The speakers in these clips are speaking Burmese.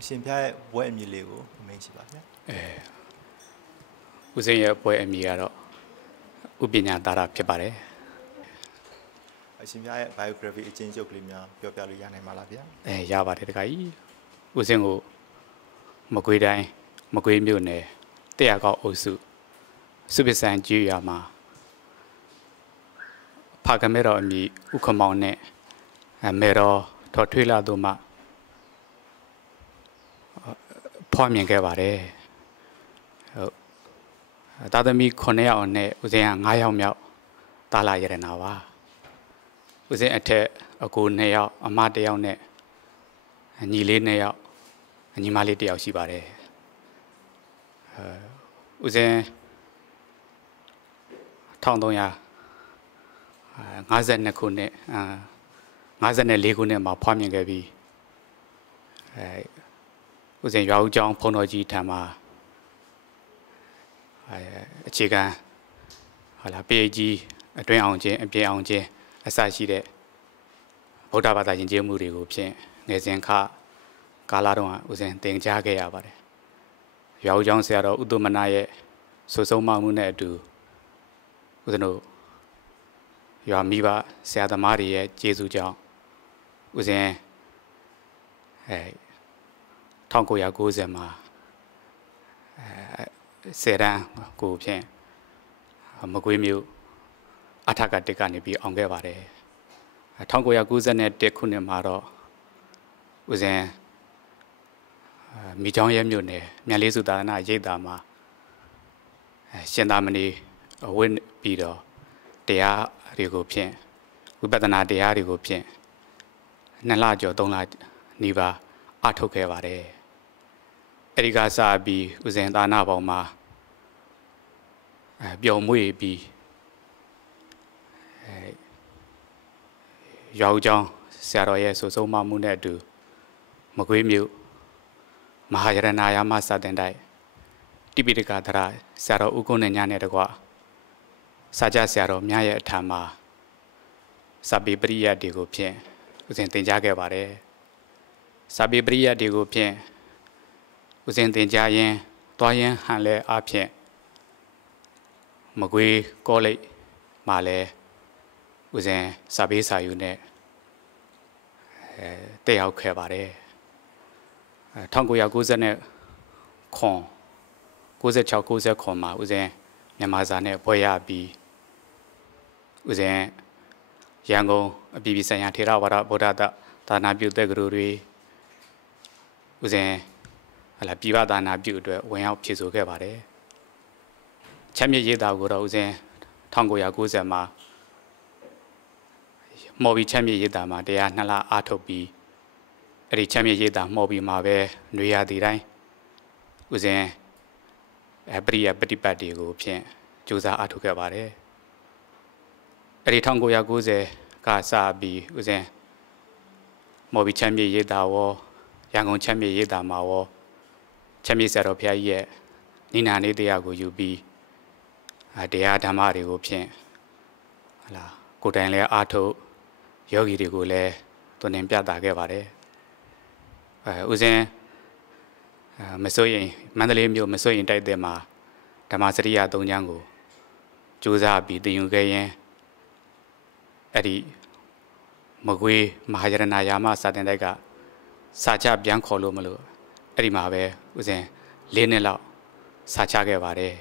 အရှင်ဖျားရဲ့ဘွဲအမည်လေးကိုအမိန့်ရှိပါဗျာဦးစင်းရဲ့ပွဲအမည်ကတော့ဥပညာတာရဖြစ်ပါတယ်အရှင်ဖျားရဲ့ biography အချင်းချုပ်ကလေးများပြောပြလို့ရနိုင်ပါလားဗျာအဲရပါတယ်တခါကြီးဦးစင်းကိုမကွေးတိုင်းမကွေးမြို့နယ်တရားကောက်အုပ်စုစုပစ္စံကျွရမှာဖာကမဲတော်အမည်ဥခမောင်နဲ့အမေတော်ထော်ထွေးလာတို့မှ ဖွားမြင်ခဲ့ပါတယ်ဟုတ်သာသမီ9ယောက်နဲ့ဦးစင်းက9ယောက်မြောက်တာလာရတနာပါဦးစင်းအထက်အကူ2ယောက်အမ1ယောက်နဲ့ညီလေး2ယောက်ညီမလေး1ယောက်ရှိပါတယ်အဲဦးစင်း1300 52ခုနှစ်အာ54ခုနှစ်မှာဖွားမြင်ခဲ့ပြီးအဲ ဦးစင်ရွာဦးကျောင်းဖုံတော်ကြီးထံမှာအဲအခြေခံဟာလာ PhD အတွင်းအောင်ခြင်းအပြင်အောင်ခြင်းအစရှိတဲ့ဗုဒ္ဓဘာသာယဉ်ကျေးမှုတွေကိုဖြင့်ငယ်စဉ်ခကာလတုန်းကဦးစင်သင်ကြားခဲ့ရပါတယ်ရွာဦးကျောင်းဆရာတော်ဥတ္တမနာရဲ့ဆိုဆုံးမမှုနဲ့အတူဦးဇင်းတို့ရွာမိဘဆရာသမားတွေရဲ့ကျေးဇူးကြောင့်ဦးဇင်းအဲ 1990မှာအဲဆယ်တန်းကိုဖြင့်မကွေးမြို့အထက်ကတက်ကနေပြီးအောင်ခဲ့ပါတယ်1991ခုနှစ်မှာတော့ဦးဇင်းမိချောင်းရဲမြို့နယ်မြန်လေးစုသာသနာရိပ်သာမှာရှင်သာမဏေအဝတ်ပြီးတော့တရားတွေကိုဖြင့်ဝိပဿနာတရားတွေကိုဖြင့်နှစ်လကျော်သုံးလနီးပါးအထုတ်ခဲ့ပါတယ် အဲ့ဒီကစပြီးဥစဉ်သာနာပေါင်းမှာအဲပျော်မွေ့ပြီးအဲရောက်ကြောင်းဆရာတော်ရဲ့ဆိုဆုံးမမှုနဲ့အတူမကွေးမြို့မဟာရဏာယမစတင်တိုက်တိပိဋကသရဆရာတော်ဥက္ကုဏ္ဏညာနဲ့တကွာစာကြဆရာတော်မြတ်ရဲ့အထံမှာစာပေပရိယတ်တွေကိုဖြင့်ဦးဇင်သင်ကြားခဲ့ပါတယ်စာပေပရိယတ်တွေကိုဖြင့် ဦးဇင်သင်ကြားရင်းတွားရင်းဟန်လဲအဖြစ်မကွေးကောလိပ်မှာလဲဦးဇင်စာပေစာယူနဲ့အဲတက်ရောက်ခဲ့ပါတယ်အဲ1990နဲ့ခွန်96 90ခွန်မှာဦးဇင်မြန်မာစာနဲ့ဘွဲရပြီးဦးဇင်ရန်ကုန်အပြည်ပြည်ဆိုင်ရာထေရဝါဒဗုဒ္ဓသာနာပြုတဲ့ကလူတွေဦးဇင် ဟလာပြည်ပသာနာပြုအတွက်ဝင်ရောက်ဖြည့်ဆို့ခဲ့ပါတယ်ချမ်းမြေရေးသားကိုတော့ဦးဇင်1990မှာမော်ဘီချမ်းမြေရေးသားမှာတရားနှစ်လအားထုတ်ပြီးအဲ့ဒီချမ်းမြေရေးသားမော်ဘီမှာပဲຫນွေရသည်တိုင်းဦးဇင်အပရိယပฏิပတ်တွေကိုဖြင့်စူးစမ်းအားထုတ်ခဲ့ပါတယ်အဲ့ဒီ1990ကစပြီးဦးဇင်းမော်ဘီချမ်းမြေရေးတာဝရန်ကုန်ချမ်းမြေရေးတာမှာဝ ချမ်းမြေဆရာတော်ဘုရားကြီးရဲ့နိနာနေတရားကိုယူပြီးတရားဓမ္မတွေကိုဖြင့်ဟလာကိုတိုင်လဲအားထုတ်ယောဂီတွေကိုလည်းသွန်သင်ပြသခဲ့ပါတယ်အဲဦးဇင်းမစိုးရင်မန္တလေးမြို့မစိုးရင်တိုက်တဲ့မှာဓမ္မစရိယ၃ချမ်းကိုကြိုးစားပြီးတင်ယူခဲ့ရင်အဲ့ဒီမကွေးမဟာရဏယာမစာတင်တိုက်ကစာချပြန်ခေါ်လို့မလို့ အဲ့ဒီမှာပဲဥစဉ်၄နှစ်လောက်စာချခဲ့ပါတယ်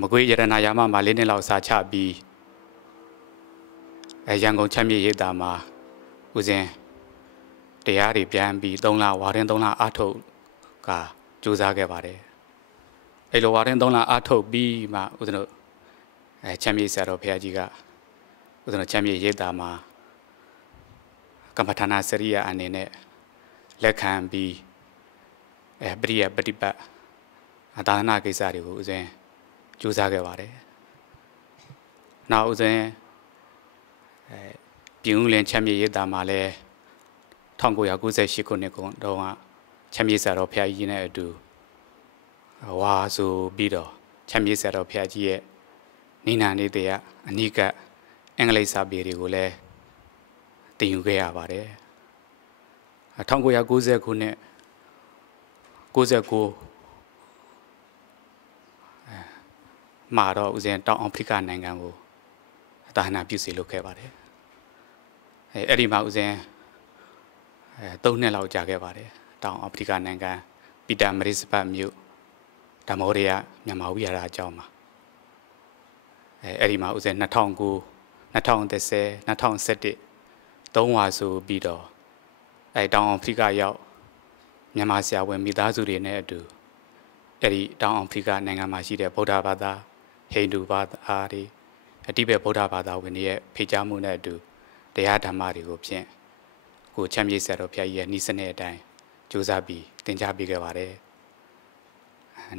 မကွေးရဏယာမမှာ၄နှစ်လောက်စာချပြီးအဲရန်ကုန်ချမ်းမြေရေးတာမှာဥစဉ်တရားတွေပြန်ပြီး၃လဝါရင်၃လအထုတ်ကစူးစမ်းခဲ့ပါတယ်အဲ့လိုဝါရင်၃လအထုတ်ပြီးမှဥစဉ်တို့အဲချမ်းမြေဆရာတော်ဘုရားကြီးကဥစဉ်တို့ချမ်းမြေရေးတာမှာကမ္မထာနာစရိယအနေနဲ့လက်ခံပြီး အဲပရိယပฏิပတ်အသာသနာကိစ္စတွေကိုဥစဉ်ကြိုးစားခဲ့ပါတယ်။နောက်ဥစဉ်အဲပြည်ဦးလင်ချမ်းမြေရေးတာမှာလဲ1998ခုနှစ်ကတော့ကချမ်းမြေဆရာတော်ဖျားကြီးနဲ့အတူဝါဆိုပြီးတော့ချမ်းမြေဆရာတော်ဖျားကြီးရဲ့နိနာနေတဲ့အနိကအင်္ဂလိပ်စာပေတွေကိုလည်းတင်ယူခဲ့ရပါတယ်1990ခုနှစ် 69မှာတော့ဦးဇင်းတောင်အာဖရိကနိုင်ငံကိုတာဟနာပြုစီလုပ်ခဲ့ပါတယ်အဲအဲ့ဒီမှာဦးဇင်းအဲ၃နှစ်လောက်ကြာခဲ့ပါတယ်တောင်အာဖရိကနိုင်ငံပီတာမရစ်ပတ်မြို့ဓမ္မောရိယမြန်မာဝိဟာရအကြောင်းမှာအဲအဲ့ဒီမှာဦးဇင်း2009 2010 2011သုံးဝါဆိုပြီးတော့အဲတောင်အာဖရိကရောက် မြန်မာဆရာဝန်မိသားစုတွေနဲ့အတူအဲ့ဒီတောင်အာဖရိကနိုင်ငံမှာရှိတဲ့ဗုဒ္ဓဘာသာဟိန္ဒူဘာသာတွေအတိပ္ပယ်ဗုဒ္ဓဘာသာဝင်တွေရဲ့ဖိတ်ကြားမှုနဲ့အတူတရားဓမ္မတွေကိုဖြင့်ကိုချမ်းမြေ့ဆရာတော်ဖျားကြီးရဲ့ဤစနစ်အတိုင်းစူးစမ်းပြီးသင်ကြားပေးခဲ့ပါတယ်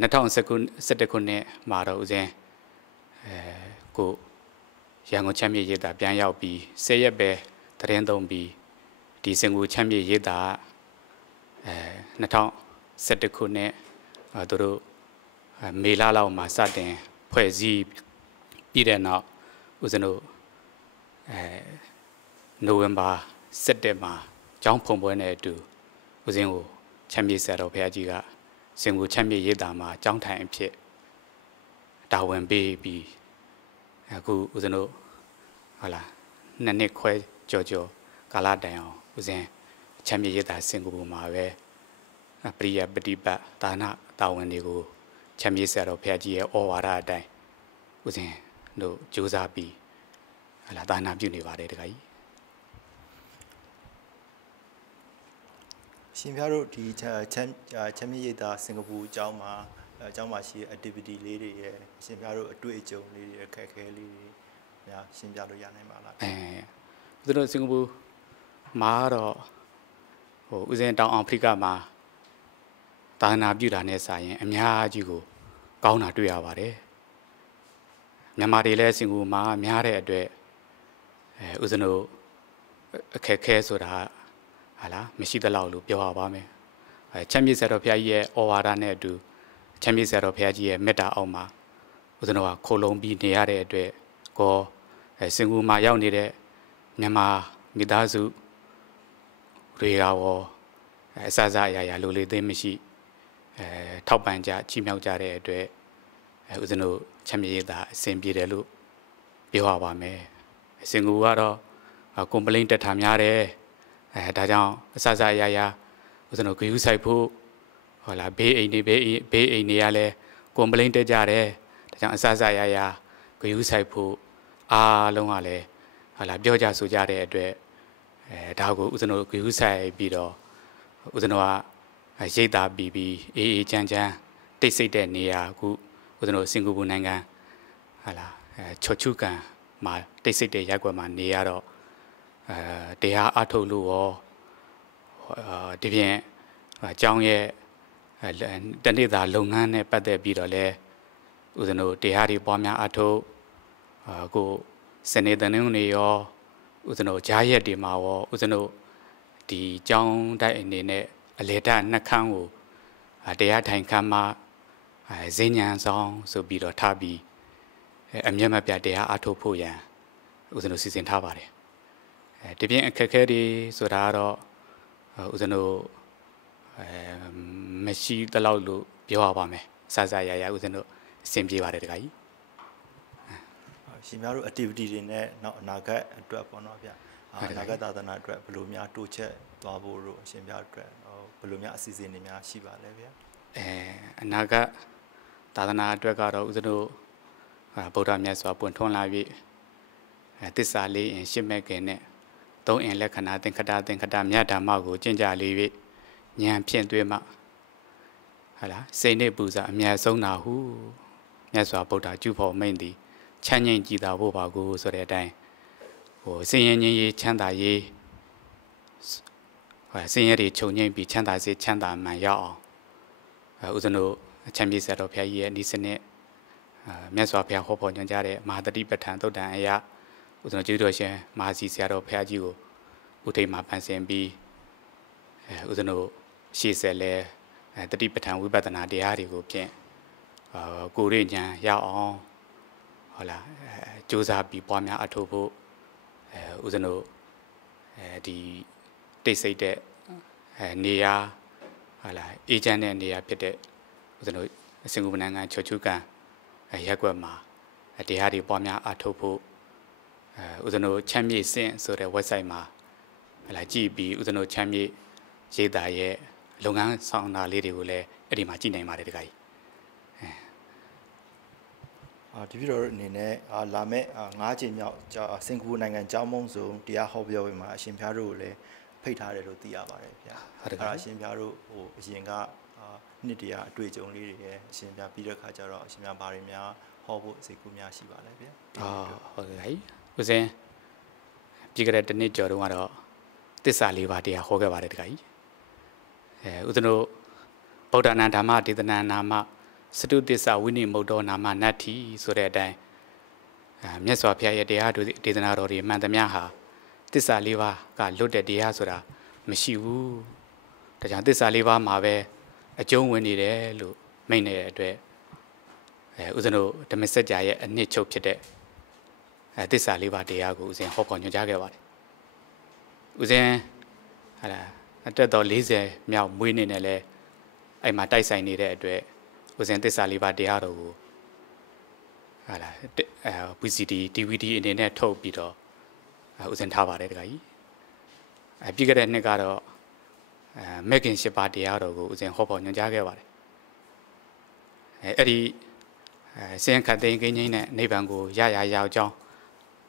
2019ခုနှစ်မှာတော့ဦးဇင်းအဲကိုရန်ကုန်ချမ်းမြေ့ရေးတာပြန်ရောက်ပြီး၁၀ရက်ပဲတရင်သုံးပြီးဒီစင်ကူချမ်းမြေ့ရေးတာ အဲ2011ခုနှစ်အဲသူတို့မေလလောက်မှာစတင်ဖွဲ့စည်းပြီးတဲ့နောက်ဦးဇင်းတို့အဲနိုဝင်ဘာ17မှာကျောင်းဖုံပွဲနဲ့အတူဦးဇင်းကိုချမ်းမြေဆရာတော်ဘုရားကြီးကစင်ကိုချမ်းမြေရေးတာမှာကျောင်းထိုင်အဖြစ်တာဝန်ပေးပြီးအခုဦးဇင်းတို့ဟုတ်လားနှစ်နှစ်ခွဲကြော်ကြော်ကာလတိုင်အောင်ဦးဇင်း ချမ်းမြေရေးတာစင်ကိုမှာပဲပရိယပฏิပတ်ဒါနတာဝန်တွေကိုချမ်းမြေဆရာတော်ဘုရားကြီးရဲ့ဩဝါဒအတိုင်းဦးဇင်းတို့ကြိုးစားပြီးဟလာဒါနာပြုနေပါတယ်တခါကြီးရှင်ပြတို့ဒီချမ်းချမ်းချမ်းမြေရိပ်သာစင်ကာပူအကြောင်းမှာအကြောင်းမှာရှိတဲ့ activity လေးတွေရဲ့ရှင်ပြတို့အတွေ့အကြုံလေးတွေအခက်အခဲလေးတွေများရှင်းပြလို့ရနိုင်ပါလားအဲသူတို့စင်ကာပူမှာတော့ ဟိုဦးဇင်းတောင်အာဖရိကမှာတာနာပြုတာနဲ့စာရင် အများကြီးကို ကောင်းတာတွေ့ရပါတယ်မြန်မာတွေလည်းစင်ကာပူမှာများတဲ့အတွက်အဲဦးဇင်းတို့အခက်ခဲဆိုတာဟာလားမရှိသလောက်လို့ပြောရပါမယ်အဲချမ်းမြေဆရာတော်ဘုရားကြီးရဲ့ဩဝါဒနဲ့အတူချမ်းမြေဆရာတော်ဘုရားကြီးရဲ့မေတ္တာအောက်မှာဦးဇင်းတို့ကခိုလုံပြီးနေရတဲ့အတွက်ကောအဲစင်ကူမှာရောက်နေတဲ့မြန်မာမိသားစု တွေကရောအစစအရာရာလိုလေသိမရှိအဲထောက်ပံ့ကြချီးမြှောက်ကြတဲ့အတွက်အဲဦးဇင်းတို့ချမ်းမြေသာအဆင်ပြေတယ်လို့ပြောရပါမယ်အစင်ကူကတော့ကွန်ပလိန်တက်တာများတယ်အဲဒါကြောင့်အစစအရာရာဦးဇင်းတို့ဂယူးဆိုင်ဖို့ဟောလာဘေးအိမ်တွေဘေးဘေးအိမ်တွေကလည်းကွန်ပလိန်တက်ကြတယ်ဒါကြောင့်အစစအရာရာဂယူးဆိုင်ဖို့အားလုံးကလည်းဟလာပြောကြဆိုကြတဲ့အတွက် အဲဒါကိုဦးဇင်းတို့ဂယူးဆိုင်ပြီးတော့ဦးဇင်းတို့ကရိတ်တာပြီးပြီးအေးအေးချမ်းချမ်းတိတ်ဆိတ်တဲ့နေရာအခုဦးဇင်းတို့စင်ကာပူနိုင်ငံဟာလာအဲချော်ချုကန်မှာတိတ်ဆိတ်တဲ့ရက်ွက်မှာနေရတော့အဲတရားအထုတ်လို့ရောဒီပြင်အကြောင်းရဲ့တနေ့သာလုပ်ငန်းနဲ့ပတ်သက်ပြီးတော့လဲဦးဇင်းတို့တရားတွေပွားများအထုတ်ကိုစနေတနင်္ဂနွေရော ဦးဇင်းတို့ဂျားရက်တွေမှာရောဦးဇင်းတို့ဒီကြောင်းတိုက်အနေနဲ့အလေတနှက်ခမ်းကိုတရားထိုင်ခမ်းမှာဇင်းညံဆောင်ဆိုပြီးတော့ထားပြီးအမျက်မပြတရားအထုတ်ဖို့ရန်ဦးဇင်းတို့စီစဉ်ထားပါတယ်အဲဒီပြင်အခက်အခဲတွေဆိုတာကတော့ဦးဇင်းတို့အဲမရှိတလောက်လို့ပြောရပါမယ်စစရရဦးဇင်းတို့အဆင်ပြေပါတယ်တခါကြီး ရှင်များတို့ activity တွေနဲ့နောက်အနာဂတ်အတွက်ပေါ့နော်ဗျာအနာဂတ်သာသနာအတွက်ဘယ်လိုများတိုးချက်သွားဖို့လို့အရှင်များအတွက်ဘယ်လိုများအစီအစဉ်တွေများရှိပါလဲဗျာအဲအနာဂတ်သာသနာအတွက်ကတော့ဦးဇင်းတို့ဗုဒ္ဓမြတ်စွာပွင့်ထွန်းလာပြီးတစ္ဆာလေးရင်ရှစ်မဲ့ခင်နဲ့သုံးအင်လက္ခဏာသင်္ခတသင်္ခတမြတ်ဓမ္မကိုကျင့်ကြလေး၍ဉာဏ်ဖြင့်တွေ့မှဟာလားစိတ်နဲ့ပူဇာအမြတ်ဆုံးတာဟုမြတ်စွာဘုရားကျူဖို့မိန်သည် ချမ်းငိမ့်ကြည်သာဖို့ပါကိုဆိုတဲ့အတိုင်းဟိုစင်ရင်ချင်းရေးချမ်းသာရေးဟိုစင်ရတွေခြုံငိမ့်ပြီးချမ်းသာစေချမ်းသာမှန်ရောက်အောင်အဲဦးဇနုအချမ်းပြေဆက်တော်ဖျားကြီးရဲ့ဤစနစ်မြတ်စွာဘုရားဟောဖို့ညွှန်ကြားတဲ့မဟာတတိပဋ္ဌာန်သုတ်တန်အရာဦးဇနကျေးဇူးတော်ရှင်မဟာစီဆရာတော်ဘုရားကြီးကိုဥထိတ်မှာပန်ဆင်ပြီးအဲဦးဇနရှေ့ဆက်လဲအဲတတိပဋ္ဌာန်ဝိပဿနာတရားတွေကိုဖြင့်အာကိုရိညာရောက်အောင် ဟုတ်လားအဲစူးစမ်းပြီးပွားများအထောက်ဖို့အဲဦးဇနအဲဒီတိတ်ဆိတ်တဲ့အဲနေရာဟာလာအေဂျင့်တဲ့နေရာဖြစ်တဲ့ဦးဇင်းတို့စင်ကူနိုင်ငံချောချူကန်ရက်ကွက်မှာတရားတွေပွားများအားထုတ်ဖို့အဲဦးဇင်းတို့ချမ်းမြေ့စင့်ဆိုတဲ့ website မှာဟလာကြည့်ပြီးဦးဇင်းတို့ချမ်းမြေ့ရေးသားရဲ့လုပ်ငန်းဆောင်တာလေးတွေကိုလည်းအဲ့ဒီမှာကြည့်နိုင်ပါတယ်တခါကြီး အာဒီဗီဒီယိုအနေနဲ့အာလာမဲ့၅ချိန်မြောက်စင်ကာပူနိုင်ငံကျောင်းမုံစုံတရားဟောပြောပွဲမှာအရှင်ဖျားတို့ကိုလည်းဖိတ်ထားတယ်လို့သိရပါတယ်ဗျာအဲ့ဒါအရှင်ဖျားတို့ဟိုအရင်ကအာနှစ်တရာအတွေ့အကြုံလေးတွေရဲ့အရှင်ဖျားပြီးတဲ့ခါကျတော့အရှင်ဖျားဘာတွေများဟောဖို့စိတ်ကူးများရှိပါလဲဗျာအာဟုတ်ကဲ့ကြီးဦးစင်းပြီးကြတဲ့တစ်နှစ်ကျော်တုန်းကတော့တစ္ဆာလေးပါးတရားဟောခဲ့ပါတယ်တခါကြီးအဲဦးဇင်းတို့ဗုဒ္ဓနာဓမ္မဒေသနာနာမ စတုတစ္ဆဝိနိမုတ်တော်နာမနတ္ထိဆိုတဲ့အတိုင်းအဲမြတ်စွာဘုရားရဲ့တရားတို့ဒေသနာတော်တွေမှန်သမျှဟာတစ္ဆာလေးပါးကလွတ်တဲ့တရားဆိုတာမရှိဘူးဒါကြောင့်တစ္ဆာလေးပါးမှာပဲအကျုံးဝင်နေတယ်လို့မိန့်နေတဲ့အတွက်အဲဦးဇင်းတို့ဓမ္မစကြာရဲ့အနှစ်ချုပ်ဖြစ်တဲ့အဲတစ္ဆာလေးပါးတရားကိုဦးဇင်းဟောပေါ်ညွှန်ကြားခဲ့ပါတယ်ဦးဇင်းဟာလားအတက်တော်40မြောက်မွေးနေ့နဲ့လဲအဲ့မှာတိုက်ဆိုင်နေတဲ့အတွက် ဦးဇင်းတစ္ဆာလေးပါးတရားတော်ကိုဟာလားအဲ VCD DVD အနေနဲ့ထုတ်ပြီးတော့ဦးဇင်းထားပါတယ်တခါကြီးအဲပြီးခဲ့တဲ့နှစ်ကတော့အဲမက်ကင်ရှစ်ပါးတရားတော်ကိုဦးဇင်းဟောပေါ်ညွှန်ကြားခဲ့ပါတယ်အဲအဲ့ဒီအဲစင်ခတ်သိမ်းကင်းချင်းနဲ့နိဗ္ဗာန်ကိုရရရောက်ကြောင်း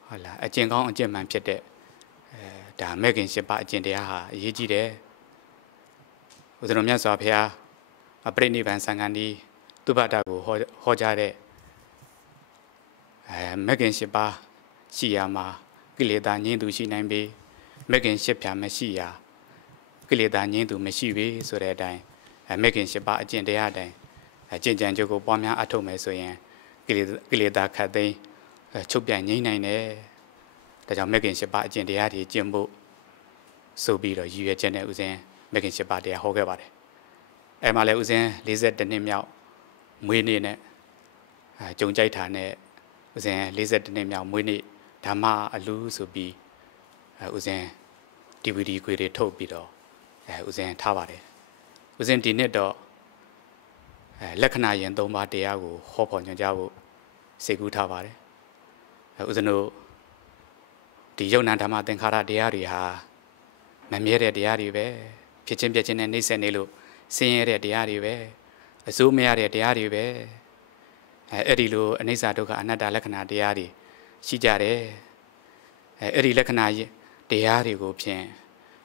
ဟုတ်လားအကျင့်ကောင်းအကျင့်မှန်ဖြစ်တဲ့အဲဒါမက်ကင်ရှစ်ပါးအကျင့်တရားဟာအရေးကြီးတယ်ဦးဇင်းတော်မြတ်စွာဘုရားအပရိနိဗ္ဗာန်စံဃာနီး သူဘတာကိုဟောဟောကြားတဲ့အဲမက်ကင်ရှစ်ပါးရှိရမှာကိလေသာငြင်းသူရှိနိုင်ပေမက်ကင်ရှစ်ဖြာမရှိရာကိလေသာငြင်းသူမရှိပေဆိုတဲ့အတိုင်းအဲမက်ကင်ရှစ်ပါးအကျင့်တရားအတိုင်းအကျင့်ကြံကြုတ်ကိုပွားများအထုတ်မယ်ဆိုရင်ကိလေကိလေသာခတ်သိမ်းချုပ်ပြန်ငြိမ့်နိုင်တယ်ဒါကြောင့်မက်ကင်ရှစ်ပါးအကျင့်တရားတွေကျင့်ဖို့ဆိုပြီးတော့ရည်ရွယ်ချက်နဲ့ဥစဉ်မက်ကင်ရှစ်ပါးတရားဟောခဲ့ပါတယ်အဲမှာလည်းဥစဉ်42နှစ်မြောက် မွေးနေ့နဲ့အဲကြုံကြိုက်တာနဲ့ဥစဉ်42နှစ်မြောက်မွေးနေ့ဓမ္မအလူဆိုပြီးအဲဥစဉ် DVD ခွေတွေထုတ်ပြီးတော့အဲဥစဉ်ထားပါတယ်ဥစဉ်ဒီနှစ်တော့အဲလက္ခဏာယင်၃ပါးတရားကိုဟောပေါ်ညွှန်ကြားဖို့စိတ်ကူးထားပါတယ်အဲဥစဉ်တို့ဒီယုံနာဓမ္မသင်္ခါရတရားတွေဟာမမြဲတဲ့တရားတွေပဲဖြစ်ချင်းပြချင်းနဲ့နှိမ့်ဆက်နေလို့ဆင်းရဲတဲ့တရားတွေပဲ အစိုးမရတဲ့တရားတွေပဲအဲအဲ့ဒီလိုအနိစ္စဒုက္ခအနတ္တလက္ခဏာတရားတွေရှိကြတယ်အဲအဲ့ဒီလက္ခဏာတရားတွေကိုဖြင့်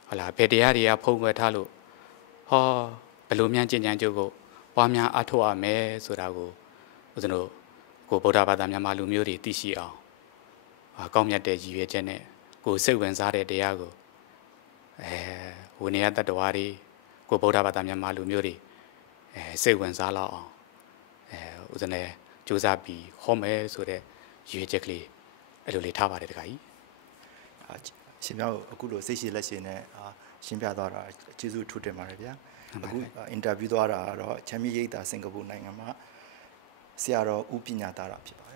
ဟုတ်လားဘယ်တရားတွေကဖုံးကွယ်ထားလို့ဟောဘလို့များကြင်ကြံကြုတ်ကိုပွားများအထောက်ရမယ်ဆိုတာကိုဦးဇင်းတို့ကိုဗုဒ္ဓဘာသာမြန်မာလူမျိုးတွေသိရှိအောင်အကောင်းမြတ်တဲ့ရည်ရွယ်ချက်နဲ့ကိုစိတ်ဝင်စားတဲ့တရားကိုအဲဝိနည်းတတ္တဝါတွေကိုဗုဒ္ဓဘာသာမြန်မာလူမျိုးတွေ အဲစိတ်ဝင်စားလောက်အောင်အဲဦးဇင်းလည်းစူးစမ်းပြီးဟောမယ်ဆိုတဲ့ရည်ရွယ်ချက်ကလေးအဲ့လိုလေးထားပါတယ်တခါကြီးအာရှင်မြောက်အခုလိုစိတ်ရှိလက်ရှိနဲ့အာရှင်းပြသွားတာကျေးဇူးထူးတင်ပါတယ်ဗျာအခုအင်တာဗျူးသွားတာကတော့ချမ်းမြေရိပ်သာစင်ကာပူနိုင်ငံမှာဆရာတော်ဦးပညာသားတာဖြစ်ပါ